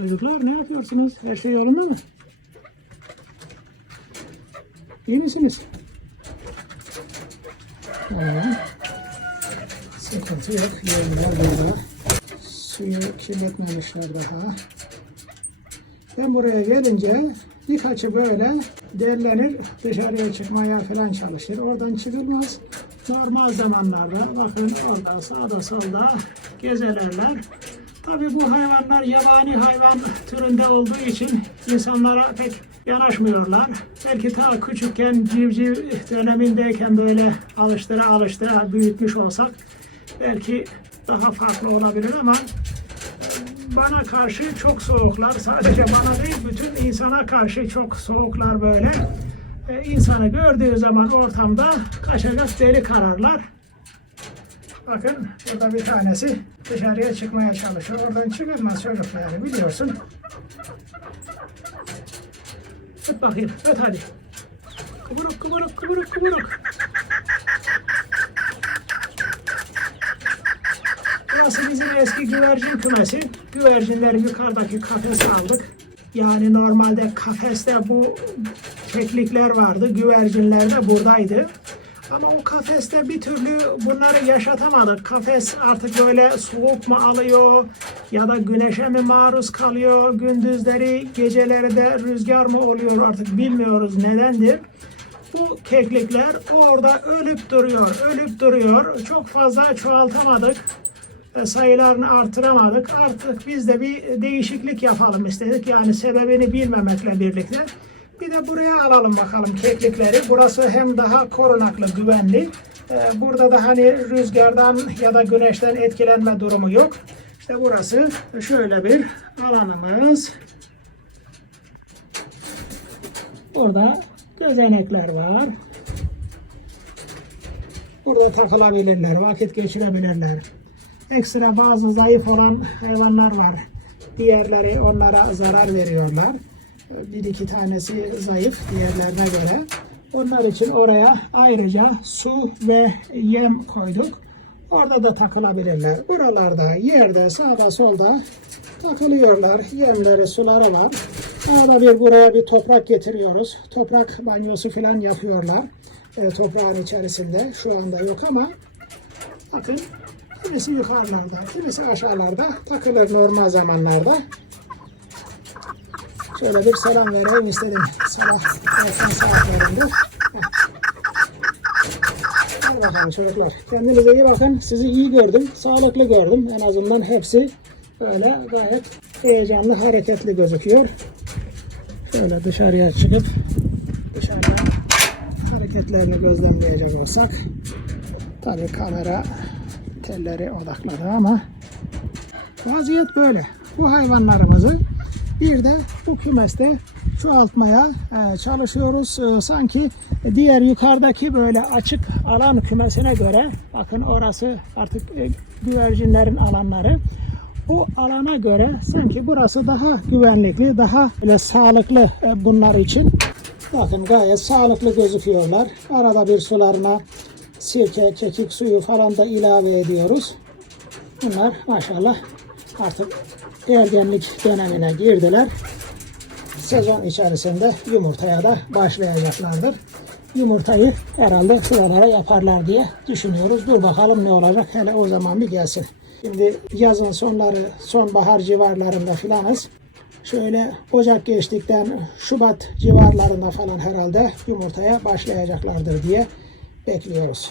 Çocuklar ne yapıyorsunuz? Her şey yolunda mı? İyi misiniz? Tamam. Sıkıntı yok. Yemler burada. Suyu kirletmemişler daha. Ben buraya gelince birkaçı böyle derlenir dışarıya çıkmaya falan çalışır. Oradan çıkılmaz. Normal zamanlarda bakın orada sağda solda gezelirler. Tabi bu hayvanlar yabani hayvan türünde olduğu için insanlara pek yanaşmıyorlar. Belki ta küçükken civciv dönemindeyken böyle alıştıra alıştıra büyütmüş olsak belki daha farklı olabilir ama bana karşı çok soğuklar. Sadece bana değil bütün insana karşı çok soğuklar böyle. E, gördüğü zaman ortamda kaçacak deli kararlar. Bakın burada bir tanesi dışarıya çıkmaya çalışıyor. Oradan çıkılmaz çocuklar biliyorsun. Öt bakayım, öt hadi. Kıvırık, kıvırık, kıvırık, kıvırık. Burası bizim eski güvercin kümesi. Güvercinleri yukarıdaki kafese aldık. Yani normalde kafeste bu keklikler vardı. Güvercinler de buradaydı. Ama o kafeste bir türlü bunları yaşatamadık. Kafes artık böyle soğuk mu alıyor ya da güneşe mi maruz kalıyor? Gündüzleri, geceleri de rüzgar mı oluyor artık bilmiyoruz nedendir. Bu keklikler orada ölüp duruyor, ölüp duruyor. Çok fazla çoğaltamadık e, sayılarını artıramadık. Artık biz de bir değişiklik yapalım istedik. Yani sebebini bilmemekle birlikte. Bir de buraya alalım bakalım keklikleri. Burası hem daha korunaklı, güvenli. E, Burada da hani rüzgardan ya da güneşten etkilenme durumu yok. İşte burası şöyle bir alanımız. Burada gözenekler var. Burada takılabilirler, vakit geçirebilirler. Ekstra bazı zayıf olan hayvanlar var. Diğerleri onlara zarar veriyorlar. Bir iki tanesi zayıf diğerlerine göre. Onlar için oraya ayrıca su ve yem koyduk. Orada da takılabilirler. Buralarda, yerde, sağda, solda takılıyorlar. Yemleri, suları var. Arada bir buraya bir toprak getiriyoruz. Toprak banyosu falan yapıyorlar. E, toprağın içerisinde. Şu anda yok ama bakın Kimisi yukarılarda, kimisi aşağılarda takılır normal zamanlarda. Şöyle bir selam vereyim istedim. Sabah erken saatlerinde. Hadi bakalım çocuklar. Kendinize iyi bakın. Sizi iyi gördüm. Sağlıklı gördüm. En azından hepsi böyle gayet heyecanlı, hareketli gözüküyor. Şöyle dışarıya çıkıp dışarıda hareketlerini gözlemleyecek olsak tabii kamera telleri odakladı ama vaziyet böyle. Bu hayvanlarımızı bir de bu kümeste çoğaltmaya e, çalışıyoruz. E, sanki diğer yukarıdaki böyle açık alan kümesine göre bakın orası artık e, güvercinlerin alanları. Bu alana göre sanki burası daha güvenlikli, daha böyle sağlıklı bunlar için. Bakın gayet sağlıklı gözüküyorlar. Arada bir sularına sirke, kekik suyu falan da ilave ediyoruz. Bunlar maşallah artık ergenlik dönemine girdiler. Sezon içerisinde yumurtaya da başlayacaklardır. Yumurtayı herhalde şuralara yaparlar diye düşünüyoruz. Dur bakalım ne olacak hele o zaman bir gelsin. Şimdi yazın sonları, sonbahar civarlarında filanız. Şöyle Ocak geçtikten Şubat civarlarında falan herhalde yumurtaya başlayacaklardır diye bekliyoruz.